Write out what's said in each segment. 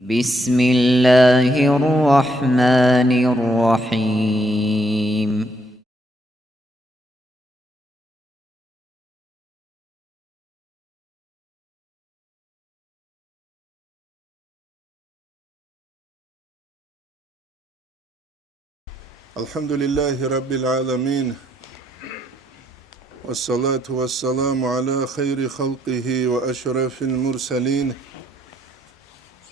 بسم الله الرحمن الرحيم. الحمد لله رب العالمين، والصلاة والسلام على خير خلقه وأشرف المرسلين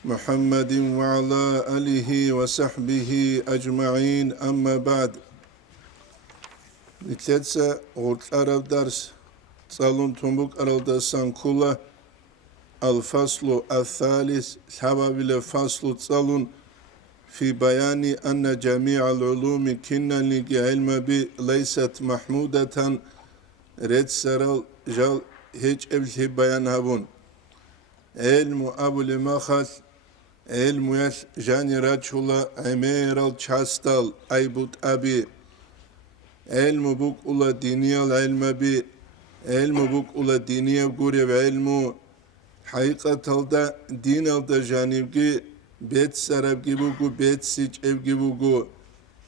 محمد وعلى آله وصحبه أجمعين. أما بعد، نتلتسا غرطارب درس صالون تنبوك أرالدا سانكولا الفصل الثالث حبابل فصل صالون في بيان أن جميع العلوم كنا علم بي ليست محمودة رد سرال جال هيج ابل بيان هابون علم أبو لمخل علم يل جاني راجولا عميرال تشاستال أيبوت أبي علم بوك أولا دينيال علم بي علم بوك أولا دينيال قريب علم حقيقة تلدا دينال دا جانبكي بيت سرابكي بوكو بيت سيج ابكي بوكو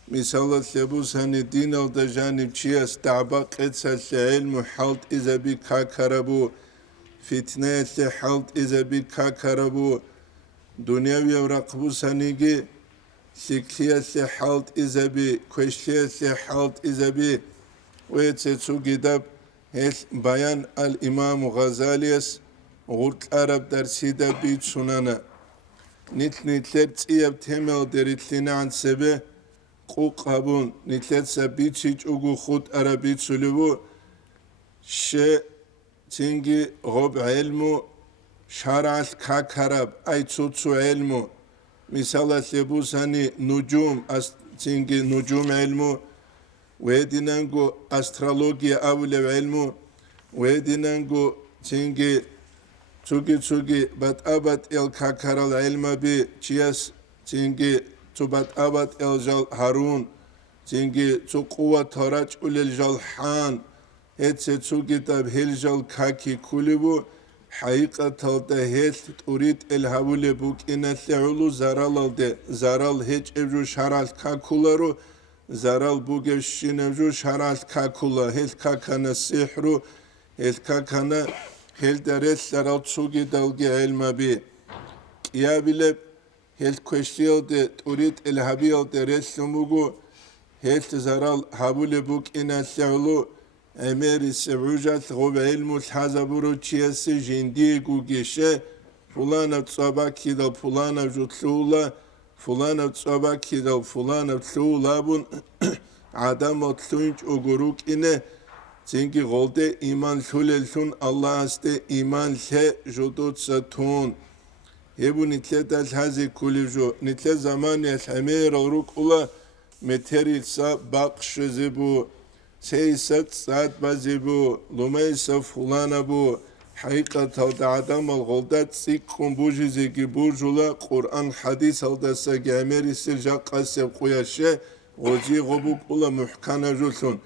مثال سبوس هني دينال دا جانب چياس تعبا قدسا علم حالت إذا بي كاكربو فتنة حالت إذا بي كاكربو دنياوي ورقبوس هنيجي سيكلية حالت إذا بي كوشلية حالت إذا بي ويتسو كتاب بيان الإمام غزاليس غورت عرب در سيدا بيت سنانا نتلت تياب تيمل دريتلنا عن سبه قوق هبون نتلت سبيت سيج اوغو خود عربيت سلوو شه تنجي غب علمو شارعال كاكرب اي تسوتسو علمو مثال سبوس هني نجوم تنجي نجوم علمو ويدينانغو استرولوجيا اولو علمو ويدينانغو تنجي تسوغي بات ابات ال كاكرال علم بي چياس تنجي تبات ابات ال جال هارون تنجي تو قوة تراج اول جال حان هتسي تسوغي تاب هل جال كاكي كوليبو حقيقة تلتا هل تريد الهول بوك إن ثعلو زرال ده زرال هج ابجو شرال كاكولارو زرال بوك شينجو شرال كاكولا هل كاكانا سحرو هل كاكانا هل درس زرال تسوغي دلغي علم بي كيابيلب هل كوشتيل ده تريد الهبيل درس سموغو هل زرال هبول بوك إن ثعلو امری سعوجت غوب علم الحزبرو چیسی جندی گوگیشه فلان تصابا کیدال فلان جوتلولا فلان تصابا کیدال فلان تلولا بون adam otlunç oguruk ine çünkü golde iman şulelsun Allah aste iman se jodot satun hebu nitle dal hazi kuliju nitle zaman ya hamer ruk ula meteri sa bakşıze bu سيست ساعت بازيبو لوميسا فلانا بو حقيقة تلدا عدم الغلدات سيكون بوجي زيكي بوجولا قرآن حديث هلدسا جاميري سرجا قاسب قياشة غوزي غبوك اولا محكانا جولسون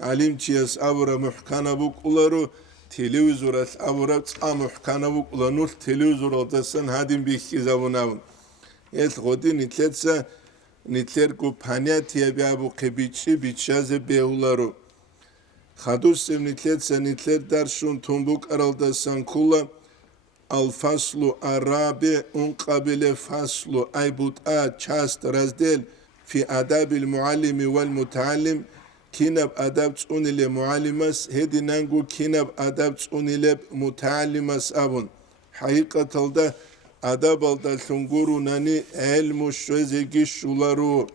علم چياس أورا محكانا بوك اولارو تلوزورات أورا تسا محكانا بوك اولا نور تلوزور هلدسان هادين بيكي زابوناون يت غودي نتلتسا نتلر کو پانیاتیه بیا بو قبیچی بیچاز بیولارو خدوستم نتلر درشون تنبوک ارالدا سانکولا الفصل الرابع اون قبل فصل ای بود چاست رزدل في آداب المعلم والمتعلم كينب آداب تسوني لمعلمس هدي نانجو كينب آداب تسوني لمتعلمس أبون حقيقة ده adab alda şunguru nani elmu şözegi şuları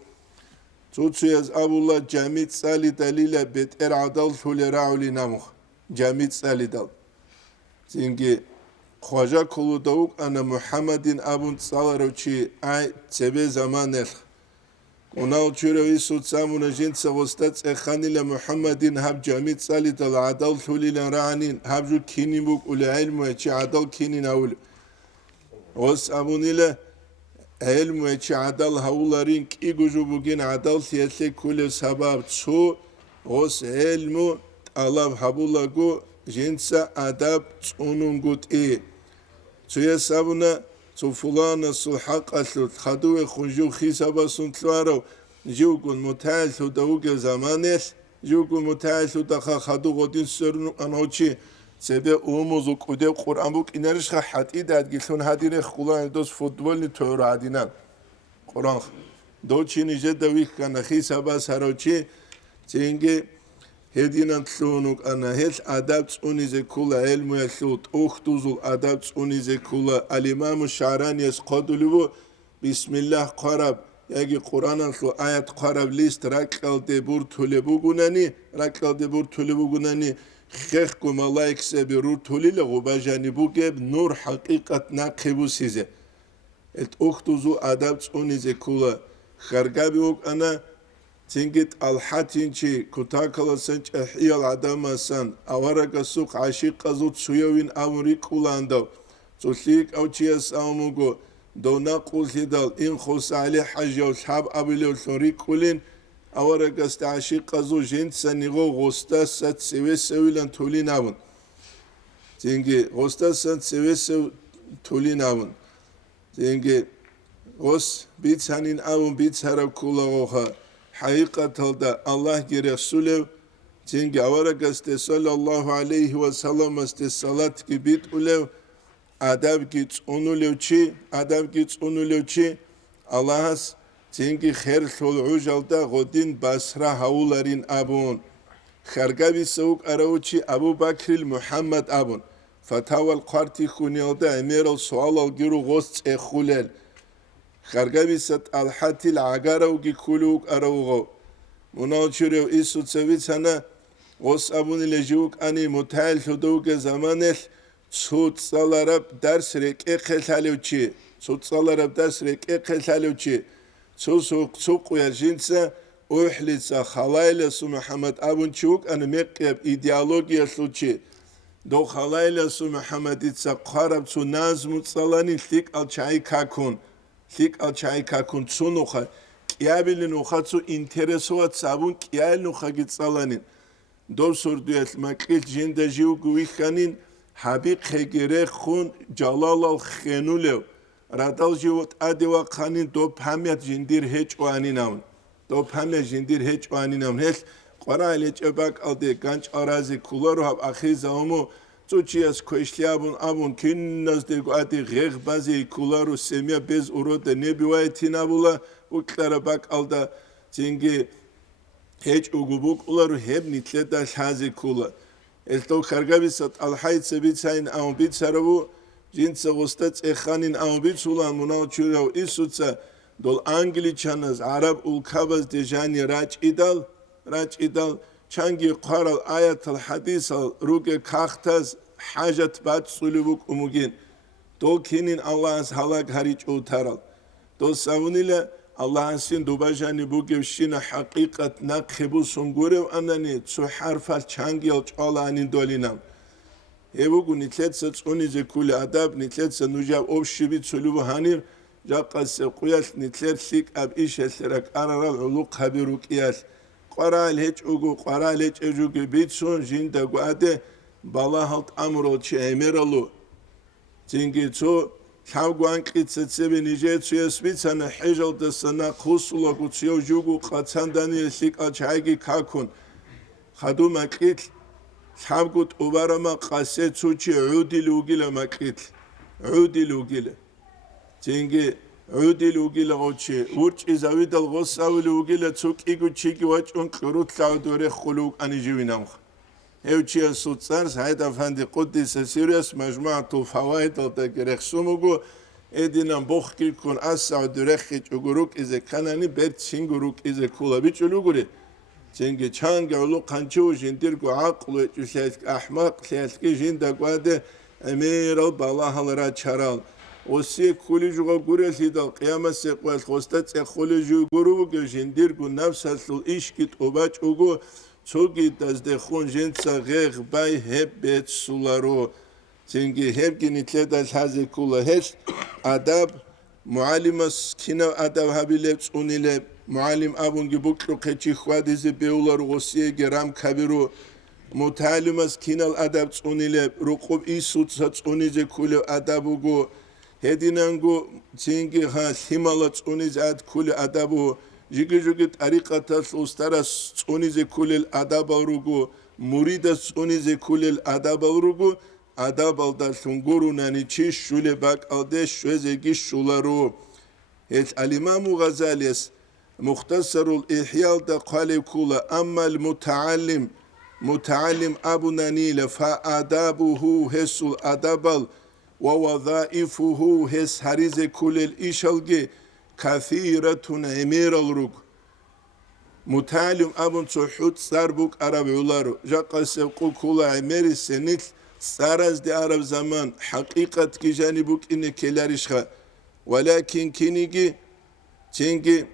tutsuyaz abullah camit sali dalile beter adal şule rauli namuh camit sali dal çünkü Hoca kulu davuk ana Muhammedin abun salaroçi ay sebe zamanel ona uçuro isu tsamuna jinsa vostat ekhanile Muhammedin hab camit sali dal adal şule ra'anin habju kinibuk ule ilmu eçi adal kinin avul Os abunile علم اچ عدل هولارین کی گوجو بگین عدل سیاسی کل سبب چو os علم الله هبولاگو جنس ادب چونون گوت ای چوی سبونه فلان الحق أسلوت خدوه خنجو خيسابا سنتلوارو جوكون متعلثو دوغ زمانيس جوكون متعلثو دخا خدو غدين سرنو أنوچي سبه اوموزو قده قرآن بوك إنرش خا حتي دادگیلون هدیر خلان دوز فوتبول نتور عدینن قرآن دو چی نیجه دویخ کنه خیسابا سراچی چینگه هدینان تلونوک انا هل ادب تونیزه کولا علم یلوت اختوزو ادب تونیزه کولا الامام الشعرانی اس قدلو بسم الله قرب یکی قرآن اصل آیت قرب لیست رکل دبور طلبو گونانی رکل دبور طلبو گونانی خیخ کو ملائک سه برور طولی لغوبا جانبو گب نور حقیقت نقبو سیزه ات اختوزو ادب تونیزه کولا خرگابی اوک انا تنجت الحاتينشي كتاكلا سنج احيال عدما سن اوارا سوق عشيق ازوت سويوين امري كولاندو تسليك او تشيس اموغو دونا قوسيدال ان خوس علي حاجه وصحاب ابيلو سوري كولين اوارا است عشيق ازو جنت سنيغو غوستا سات سوي سويلان توليناون تنجي غوستا سات سوي توليناون تنجي غوس بيتسانين اون بيتسارا كولاغوها حقيقة الله رسوله تنجي أورقست صلى الله عليه وسلم است صلاة كبيت أولو أدب كيت أنولو چي أدب كيت أنولو چي الله هس تنجي خير شول عجل دا غدين بسرا هولارين أبون خرقابي سوق أروچي أبو بكر المحمد أبون فتاوى القارتي خونيال دا أمير السؤال الجرو غست اخولل خرگابی ست الحاتی العگارو گی کلوک اروغو مناچریو ایسو تسویتانا غص ابونی لجوک انی متحل شدوک زمانش صوت سالارب درس ریک اقلالو چی صوت سالارب درس ریک اقلالو چی سوق و جنسا اوحلیتسا خلایلسو محمد ابون چوک انی مقیب ایدئولوگیا سو چی دو خلایلسو محمدیتسا قارب سو نازموت سالانی لیک الچای کاکون lik alçay kakun tsunuxa kiabili nuxatsu interesovat sabun kial nuxa gitsalanin dov sorduyat makil jinda jiu guixanin habi khegere khun jalal al khenulev radal jiut adewa khanin do phamyat jindir hechwaninam do phamyat jindir hechwaninam hel qara lechebak alde ganch arazi kularu hab akhizaumu Τσούτσιας κοიშλιάβουν άβουν κίννας δε γουάτι γεγ μπάζι κουλάρου σεμία μπες ουρότε νебιουάι τινάβουλα უკლარაბაკ ალდა ძინგი ჰეჭ უგუბუკ ულარუ ჰებ ნიტლედა შაზი კულა ელტო ხარგავისat ალჰაიცებიცაინ აუბიცარავუ ჯინცა ღოსტა წეხანინ აუბიცულან მონაჩურავ ისუცა დოლ ანგლიჩანას არაბ ულქაბას დეჟანი რაჭიდალ چنگی قرال آیت الحدیث روگ کاختز حاجت باد سلوک اموگین دو کنین الله از حالاک هریچ اوترال دو سوونیله الله ازین دوباجانی بوگوشین حقیقت نقبو سنگوره و انانی چو حرفال چنگی الچالانین دولینم هبوگو نیتلت سچونی زکول ادب نیتلت سنوجاب اوشیبی سلوب هانیر جاقاس قویل نیتلت لیک اب ایش السرک ارارال علوق خبیروک ایال قرال هیچ اوگو قرال هیچ اجوگی بیتسون جینده گواده بالا هالت امرو چه امیرالو تینگی تو شاوگوان قیتست سبی نیجه توی اسبیتانه حجال دستانه خصولا گوتیو جوگو قطاندانی سیک آچایگی کاکون خدو مکیت شاوگوت اوبارما قاسه توچی عودی لوگیل مکیت عودی لوگیل تینگی عودي لوجيل غوتشي ورش إزاويد الغص أو لوجيل تسوق إيجو تشيكي واتش أنكروت لاودوري خلوق أني جوينامخ هيوتشي الصوت سارس هيدا فاندي قدس سيريس مجموعة الفوائد التجريخ سوموغو إدينا بوخكي كون أسع دريخيج أجروك إذا كانني بيت سينجروك إذا كولا بيتش لوجوري تنجي تشانج علو قنشو جنديركو عقل وتشلت أحمق تشلت جندا قاده أمير بالله الرا شرال وسي كل جوغا غوريسيدا قيامة سيقوال خوستات سيخولي جو غروغو جنديرغو نفس هسل إشكت أوباچ أوغو چوغي دازدخون جنسا غيغ باي هب بيت سولارو تنجي هب جنتلدا الحازي كولا هش أدب معلمس كنا أدب هبيلبس أونيلب معلم أبونجي بوكلو قيچي خواديزي بيولارو غسيه جرام كبيرو متعلمس كنا الأدب أونيلب رقوب إيسوت سات أونيزي كولو أدبوغو هدينانغو تينغي ها حمالة تونيز اد كل أدابو جيجي طريقة الأسترس تونيز كل الأداب روغو مريد تونيز كل الأداب روغو أداب الدا سنغورو ناني تشيش شولي باك ألدش شوزيجي شولارو الإمام غزالي مختصر الإحياء دا قال كولا أما المتعلم متعلم أبو نانيل فآدابه هس الأدابل ووظائفه هس هريز كل الإشالجي كثيرة أمير الروك متعلم أبو تحوت ساربوك عرب يولارو جاقا سيقو كولا أمير سنيت سارز دي عرب زمان حقيقة كي جانبوك إن كيلاريشخا ولكن كينيجي تنجي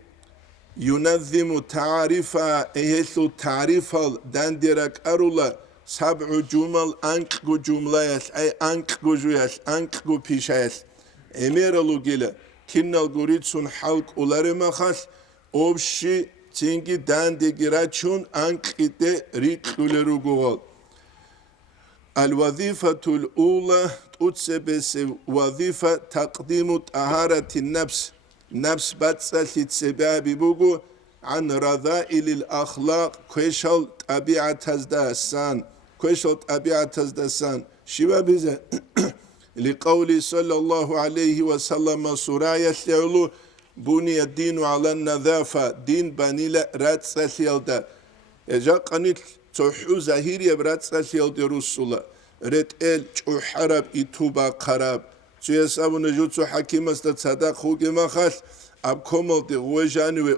ينظم تعريفا إهلو تعريفا دانديرك أرولا 7 جمل أنقو جملة أي أنقو جوياش أنقو بيشاش أميرالو جيلا كنا الغوريتسون حلق أولارما خاص أوبشي تنجي دانديراتشون أنقيدي ريكوليرو جوال الوظيفة الأولى تتسبس وظيفة تقديم طهارة النفس نفس باتسالي تسبابي بوغو عن رذائل الأخلاق كويشل طبيعة تزداسان كويشل طبيعة تزداسان شبا بيزا لقول صلى الله عليه وسلم سرايا سيولو بني الدين على النظافة دين بانيلا راتسالي الدا إجا قنيت تحو زهيري براتسالي الدا رسولا رتقل چوحرب إتوبا قرب سويس أبو نجوتسو حكيم استتصدق خوغي مخال أب كومل دي غوجاني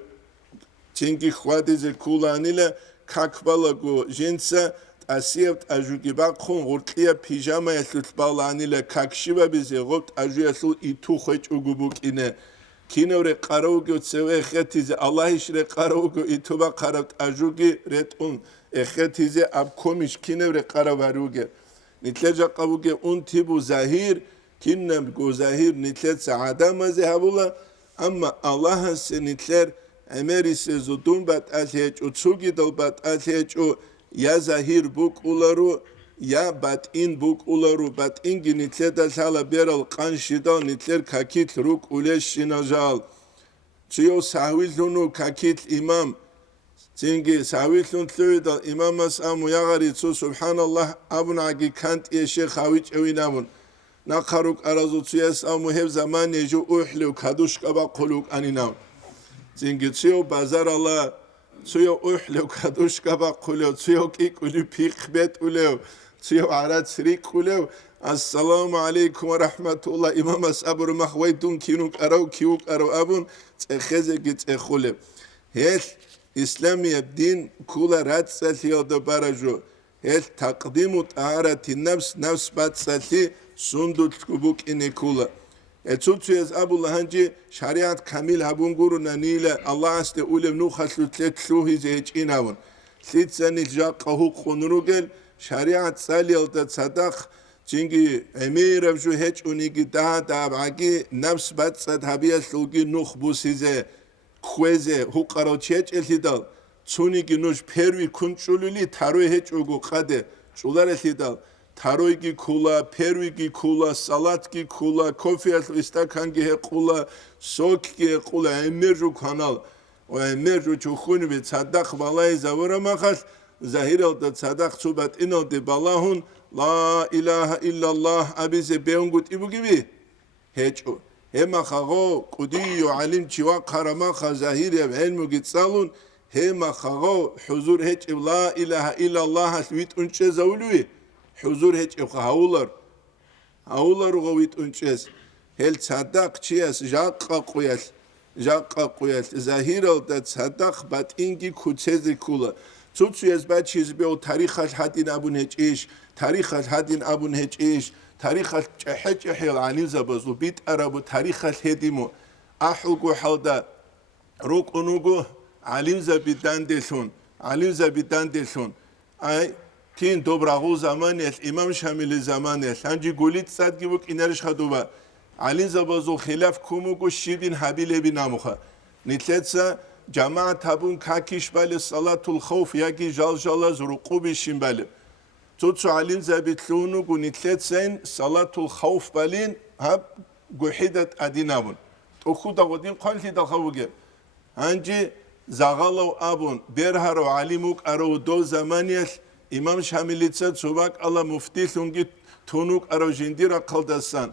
تنجي خوادي زي كولانيلا كاكبالغو جنسا تأسيبت أجوغي باقخون غرطليا بيجاما يسلتبالانيلا كاكشيبا بيزي غبت أجو يسل إتو خوش أغبوك إنه كينو ري قاروغو تسوي اخيتيزي الله يشري قاروغو إتوبا قاربت أجوغي ريتون اخيتيزي أب كوميش كينو ري قاروغي نتلجا قابوغي أنتبو زهير كنم جوزاهير نتلت سعادة مذهبولا أما الله سنتلر أمري سزودون بات ألهج وتسوغي دل بات ألهج يا زهير بوك أولارو يا بات إن بوك أولارو بات إنجي نتلت الحالة بيرال قانشيدال نتلر كاكيت روك أوليش شنجال تيو ساويل لونو كاكيت إمام تنجي ساويل لون تلويد الإمام مسأمو يغاري تسو سبحان الله أبن عقي كانت إيشي خاويج أوينامون نقاروك أرازو تيس أو مهب زمان يجو أحلو كادوش كبا قلوك أنيناو زنجي تيو بازار الله تيو أحلو كادوش كبا قلو تيو كيك ولو بيق بيت ولو تيو عراد سريك ولو السلام عليكم ورحمة الله إمام أسابر مخوي دون كينوك أراو كيوك أراو أبون تخزق تخولب هيل إسلامي الدين كولا رات سالي دبارجو هيل تقديم طهارة النفس نفس بات سالي سندوت كبوك إني كولا اتوتيز أبو لهنجي شريعة كامل هبونغورو نانيلا الله استقول نوخسلو تلتلوهي زيج إناون سيت سنة جاقه خنروغل شريعة ساليل تصدق جنگي امير بجو هيج اونيگي دا بعجي نفس بات صد هبيا سلوگي نوخ بوسيزه خوزه هو قراچيچ الهدال چونيگي نوش پروي كونچولولي تاروي هيج اوگو قاده چولار الهدال تارويگي كولا پرويگي كولا سالاتگي كولا كوفي استاكانگي هقولا سوكگي قولا امير جو كانال و امير جو چوخوني بي صدق بالاي زورا مخاس ظاهر الد صدق صوبت اینو دی بالاهون لا اله الا الله ابیز بیونگوت ایبو گیبی هیچو هم خاغو قدی و علم چوا قرما خ ظاهر علم گیت سالون هم خاغو حضور هیچ لا اله الا الله ویت اونچه زولوی حضور هیچ هاولر غویت اونچه هل صدق چیاس جاق قویاس ظاهر الد صدق بات اینگی کوچزی کولا تُوتسو يزبط چیز بیو تاریخ هادین ابون هچیش تاریخ هادین ابون هچیش تاریخ چهل عنی زبازو بیت عربو تاریخ هدیمو احوگو حالدا روک اونوگو علیم زبیدن دلشون ای تین دوبراغو زمانیش امام شامل زمانیش هنجی گولیت صدقی بک اینرش خدوبا علیم زبازو خلاف کوموگو شیبین حبیل بی ناموخه نیتلتسا جماعت هبون کاکیش بله صلاة الخوف یکی جالجالا زرقوبی شیم بله توتسو علیم زبیتلونو گونیتلت سین صلاة الخوف بلین هب гухидат адинабун тухуда годин қонли дахавуге анжи زغلو أبون برهرو علموك أرو دو زمانيش إمام شامليتsa çubak ala mufti sungi tunuk أرو جنديرا قلدسان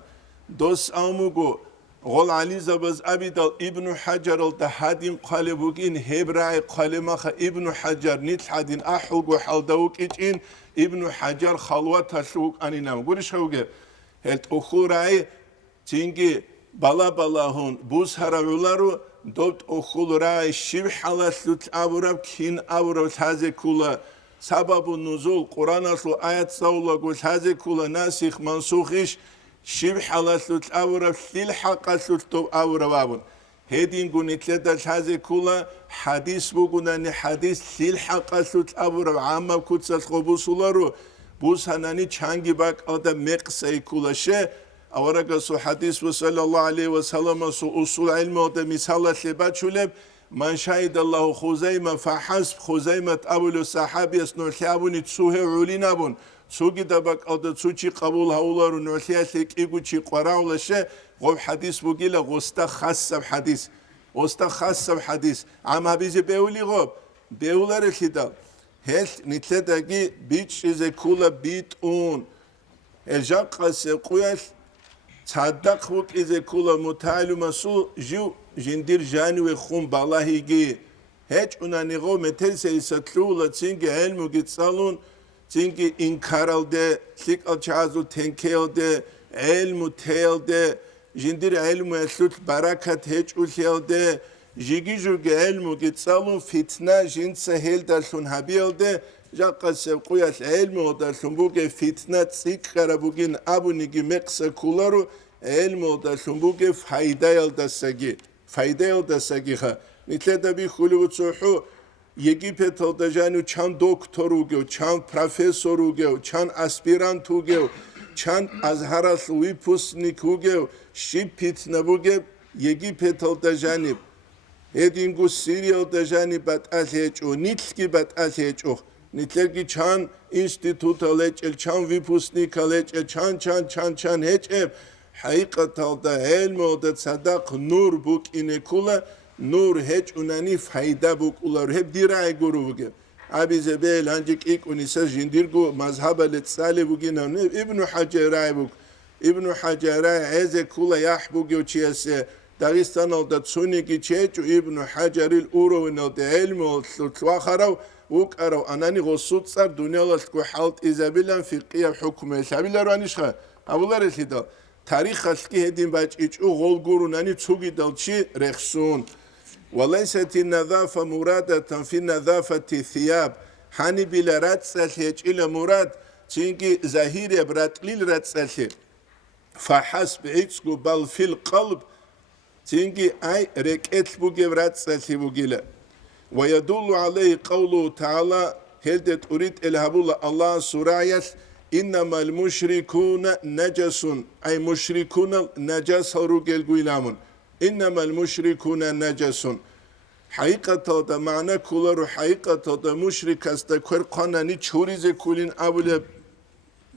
دوس أموغو غول علي زبز أبيدال ابن حجر التحادين قالبوكين هبراي قالمخ ابن حجر نيت حدين أحوغو حالدوك إجين ابن حجر خلوات تشوك أنينام قولش هوغي هلت أخوراي تينجي بالا بالاهون بوز هراولارو دوت أخوراي شيب حالسلوت أبوراب كين أبوراب تازي كولا سبب النزول قرآن أصل آيات سولا قول تازي كولا ناسخ منسوخيش شيب حالسلوت أبوراب سيل حقسلوت أبوراب هيدين قونيت لدى تازي كولا حديث بقوناني حديث سيل حقسلوت أبوراب عامة كتسل خبوصولارو بوز هناني چانگي باك أدا مقسي كولا شه أورغا سو حديث وصلى الله عليه وسلم سو أصول علم وده مثال لبات شلب من شهد الله خزيمة فحسب خزيمة أول الصحابي اسنو الحيابوني تسوه علينابون تسوغي دبك أدا تسوچي قبول هولارو نوحياتك إيقو چي قراو لشه غب حديث بقيلة غستا خاصة بحديث غستا خاصة بحديث عم هبيزي بيولي غب بيولار الخدال هل نتلدقي بيتش إذا كولا بيت اون الجاقة سيقويش صدق وك إذا كل متعلم سو جو جندير جاني وخون بالله هيج أنانيغو متل سيستلو لتينجي علمو جتسالون تينجي إنكارل ده سيك أجازو تنكيل ده علمو تيل ده جندير علمو يسلوت بركة هيج أوليل ده جيجي جوغي علمو جتسالون فتنة جنس هيل دالسون هبيل ده جاقا سيقويا العلم ودالسون بوغي فتنة تسيك غرابوغين أبو نيجي مقسا كولارو علم ودالسون بوغي فايدة يلدساقي فايدة يلدساقي خا نتلدا بي خلو تسوحو يجيبت الدجانو چان دكتوروغيو چان پروفيسوروغيو چان اسبيرانتوغيو چان ازهراس ويپوسنيكوغيو شيبت نبوغي يجيبت الدجاني هدينغو سيريال دجاني بات أسيجو نيتلكي بات أسيجو نتلقي چان انستيتوت لچل چان ويپوسنيك لچل چان هچ حقيقة دا علم ودا صدق نور بوك إنكولا نور هچ أناني فايدة بوك أولار هب ديرا يقولوا بوك أبي زبيل هنجيك إيك ونسا جنديرغو مذهب لتسالي بوكينا ابن حجر راي بوك ابن حجر راي عزي كولا يحبوك وچيسي داغستان دا تسونيكي چيچو ابن حجر الأورو ونو دا علم وطلواخرو وكارو أناني غصوت صار دنيا لسكو حالت إزابيلا في قيام حكومة شابيلا روانيشخا أبولا رسيدا تاريخ خلقي هدين باج إيجو غولغورو ناني تسوغي دالشي رخصون وليست النظافة مرادة في نظافة الثياب حاني بلا رات سالهيج إلى مراد تينكي زهيري برات ليل رات سالهي فحسب إيجو بل في القلب تينكي أي ركت بوغي برات سالهي بوغيلا ويدل عليه قوله تعالى هل تريد الهبول الله سورة إنما المشركون نجس أي مشركون نجس رجل قيلامون إنما المشركون نجس حقيقة هذا معنى كولر حقيقة هذا مشرك استكبر قانوني شوريز كولين أول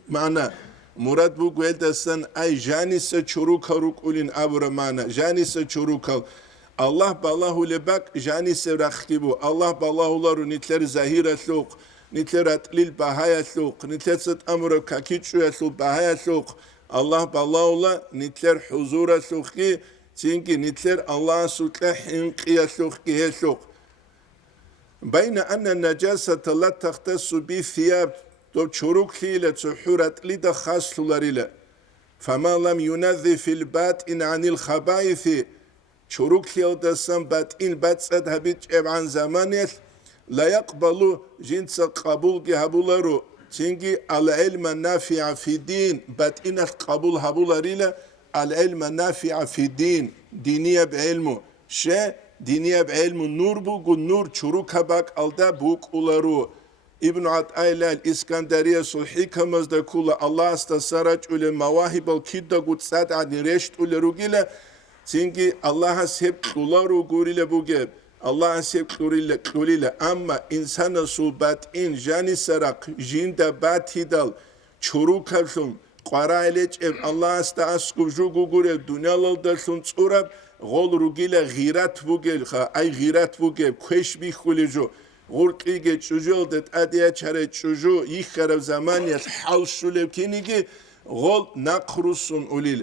معنى مراد بقول دستن أي جانس شروك ركولين أول معنى جانس شروك الله بالله لبك جانس رخيبو الله بالله لارو نتلر زهير سوق نتلر أتليل بهاي سوق نتلر ست أمر كاكيتشو سوق بهاي سوق الله بالله لا نتلر حضور سوقي تينكي نتلر الله سوق حنقي سوقي سوق بين أن النجاسة لا تختص بالثياب تو شروك خيلة سحورة لدى خاص لريلا فما لم ينظف الباطن عن الخبائث شروك خيلدسان باتين باتسد هبيج عن زمانيس لا يقبلوا جنس قبول هبولارو تنجي العلم النافع في الدين باتين قبول هبولاريلا العلم النافع في الدين دينية بعلمه شيء دينية بعلم النور بوغ النور شروك هباك الدا بوك أولارو ابن عطايلة الإسكندرية صحيح كمزدا كولا الله استسرج إلى مواهب الكيدة قد ساد عن رشت إلى رجيلة تينكي الله سيب كولارو غوريلا بوغيب الله سيب كوليلا أما إنسان صوبات إن جاني سرق جين دا بات هيدال چورو كالسون ყვარაელეჭებ ალლაჰს და ასკუჟუ გუგურებ დუნიალალდალსუნ წურაბ ღოლ რუგილა ღირათ ვუგელ ხა აი ღირათ ვუგებ ქვეშ მიხულეჯო ღურყიგე ჭუჟოლდე ტადიაჩარე ჭუჟუ იხარებ ზამანიას ჰალშულებ კინიგი ღოლ ნაყრუსუნ ულილ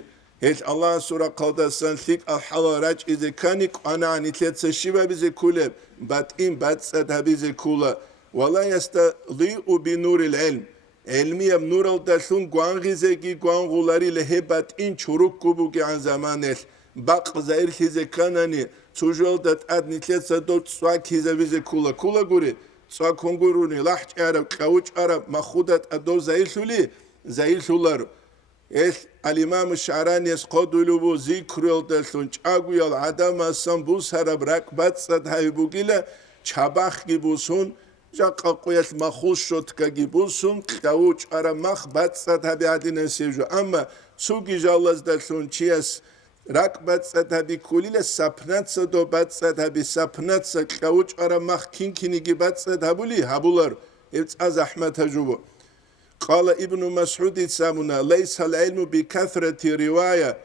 ეთ ალლაჰ სურა ყალდასან ლიკ ალჰალა რაჭ იზე კანი ყანანი თლეცე შიბაბიზე კულებ ბატიმ ბატსა დაბიზე კულა ვალა იასტა ლიუ ბინურილ ილმ علمي بنور الدلون قانغيزي قانغولاري لهبات إن شروق كوبوكي عن زمانه باق زاير هزي كاناني تجول دات أدني تلتسا دوت سواك هزي بيزي كولا قوري سواك هنغوروني لحج عرب كاوش عرب مخودات أدو زاير سولي زاير سولار إيش الإمام الشعراني يسقودو لبو ذكر الدلون چاقوي العدم السنبوس هرب راكبات سدهاي بوكيلا چاباخ جيبوسون جاقا قويت مخوش شد که گیبولسون قاوچ ارا مخ بد سد هبی عدین سیجو اما سوگی جالز دلسون چیست رک بد سد هبی کولیل سپنت سد و بد سد هبی سپنت سد قاوچ ارا مخ کین کینیگی بد سد هبولی هبولر ابت از احمد هجوبو قال ابن مسعود سامونا ليس العلم بكثرة رواية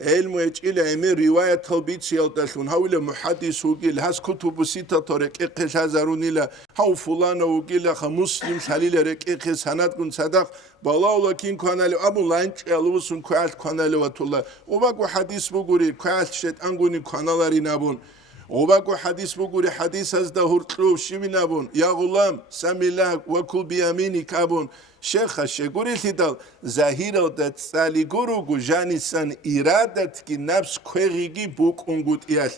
علم يجعل عمي رواية تلبيت سيالتشون هاولا محدث وقيل هاس كتب ستة طرق إقش هزاروني لا هاو فلان وقيل خا مسلم سليل رك إقش سنات كن صدق بالا ولكن كانالي أبو لانش ألوسن كوالت كانالي وطولة وباقو حديث بقوري كوالت شد أنقوني كانالاري نابون وباقو حديث بقوري حديث هزده هرطلو شبي نابون يا غلام سمي الله وكل بيامينك أبون شيخ شغوري لدال ظاهر دت سالي گورو جاني سن إرادت كي نفس كويغي بوك انغوت إياش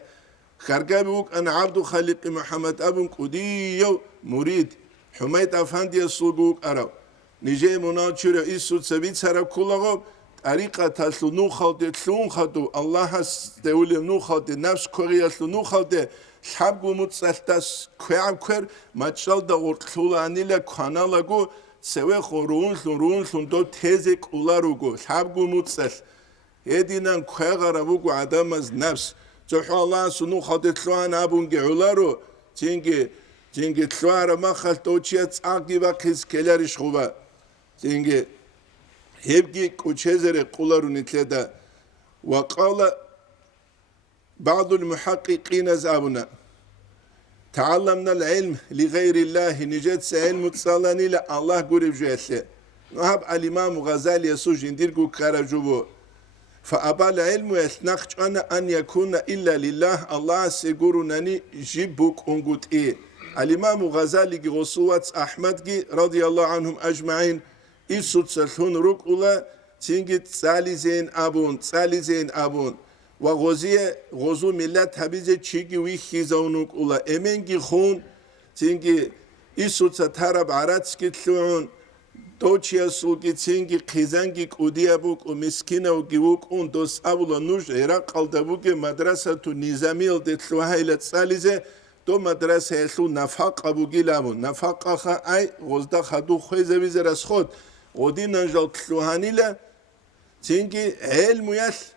خرقا بوك أنا عبد خالق محمد أبن قديو مريد حميد أفندي الصلقوك أراو نجي مناچر إيسود سبيت سرب كلاغو طريقة تسلو نو خالد تلون خدو الله استولي نو خالد نفس كوغي أسلو نو خالد شابقو متسلتس كوام كوير ماتشال دا ورطلاني لكوانالاغو سوي خورون دو تيزي كولاروغو شابقو متسل هدينان كوغارابوغو عدم از نفس جوحو الله سنو خالد تلوان أبونغي علارو جنگي تلوارا ما خالد اوچيات آقي باقيز كلارش خوبا جنگي هبگي كوچيزر قولارو نتلدا وقال بعض المحققين زابنا تعلمنا العلم لغير الله نجد علم تصالاني لا الله قرب جهله نهب الإمام غزالي يسوج انديرقو كارجوبو فأبا العلم يثنقش أن يكون إلا لله الله سيقولنني جيبوك انقود إيه الإمام غزالي غصوات أحمد رضي الله عنهم أجمعين إيسود سلحون ركولا تنجي تسالي زين أبون وغزو ملت حبيزة چيگي ويخي زونوك اولا امنگي خون تنگي إيسود ستارب عراتسكي تلوعون دوچيا سوكي تنگي قيزانگي قوديا بوك ومسكينة وگيوك اون دوس اولا نوش عراق قلدبوك مدرسة نظامي الدتلوها إلى تساليزة دو مدرسة يسلو نفاق أبوكي لامون نفاق أخا أي غزدا خدو خويزة بيزر از خود غدي ننجل تلوهاني لا تنگي علم يس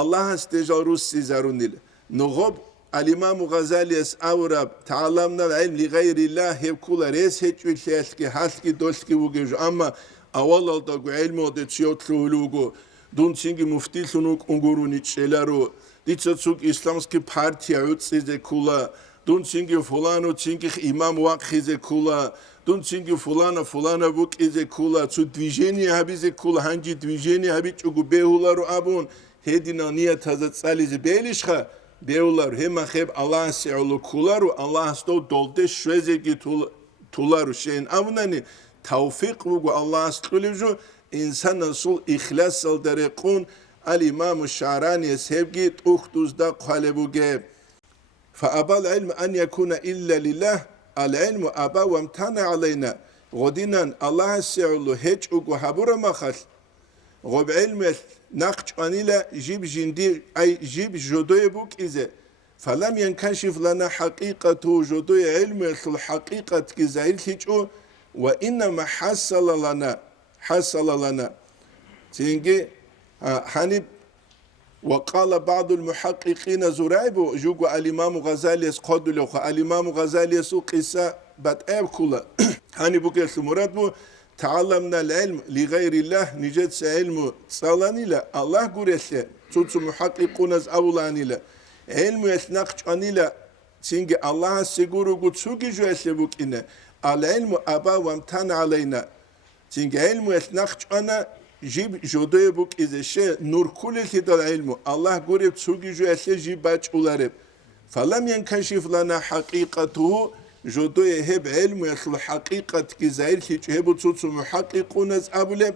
الله استجاروس سيزارونيل نغب الإمام غزالي أوراب تعلمنا العلم لغير الله هبكولا ريس هجوي تلسكي حسكي دوسكي وجوج أما أول الدقو علم ودتشيوت لولوغو دون سينجي مفتي سنوك انغوروني تشيلارو ديتسوك إسلامسكي بارتيا عوتسيزي كولا دون سينجي فلانو سينجي إمام واقخيزي كولا دون سينجي فلانا بوك إزي كولا تسو движение هبيزي كولا هنجي движение هبي چوغو بيهولارو أبون هدينا نية هذا تساليزي بيليشخا بيولار هما خيب الله سيعلو كولارو الله ستو دولدش شوزيكي تولارو شين أبناني توفيق وقو الله ستوليجو إنسان نصول إخلاص الدريقون الإمام الشعراني سيبجي تأخدوز دا قالبوغي فأبا العلم أن يكون إلا لله العلم أبا وامتنع علينا غدينا الله سيعلو هج وقو حبورا مخل غب علم نقش أنيلا جيب جندي أي جيب جدوي بوك إذا فلم ينكشف لنا حقيقة جدوي علم الحقيقة كزايل هيجو وإنما حصل لنا تيجي حنيب وقال بعض المحققين زرايبو جوجو الإمام غزالي قد له الإمام غزالي سو قصة بات كلها هاني بوكيس مراد بو تعلمنا العلم لغير الله نجد علم صلاني لا الله قريسه تطو محققون از أولاني لا علم يسنقش أني لا تنجي الله سيقولو قد سوكي جو يسيبوك إنا العلم أبا وامتان علينا تنجي علم يسنقش أنا جيب جودوي بوك إذا شيء نور كل هذا العلم الله قريب سوكي جو يسيب جيب باج أولارب فلم ينكشف لنا حقيقته جودوي هب علم يخل حقيقة كزاير هبو تطو محققون از أبولب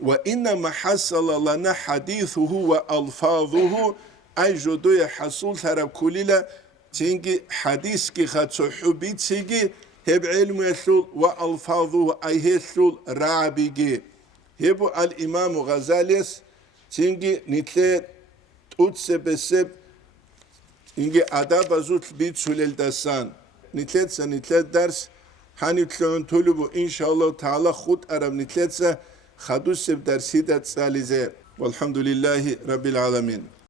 وإنما حصل لنا حديثه وألفاظه أي جودوي حصول ثرب كليلا تنجي حديث كي خاتو حبي تيجي هب علم يخل وألفاظه أي يخل رعبيجي هبو الإمام غزاليس تنجي نتلي تؤتس بسب إنجي أداب زوت بيت سلل دسان نتلت درس هنتلون طلبو إن شاء الله تعالى خود أرب نتلت خدوس درسي دات ساليزة والحمد لله رب العالمين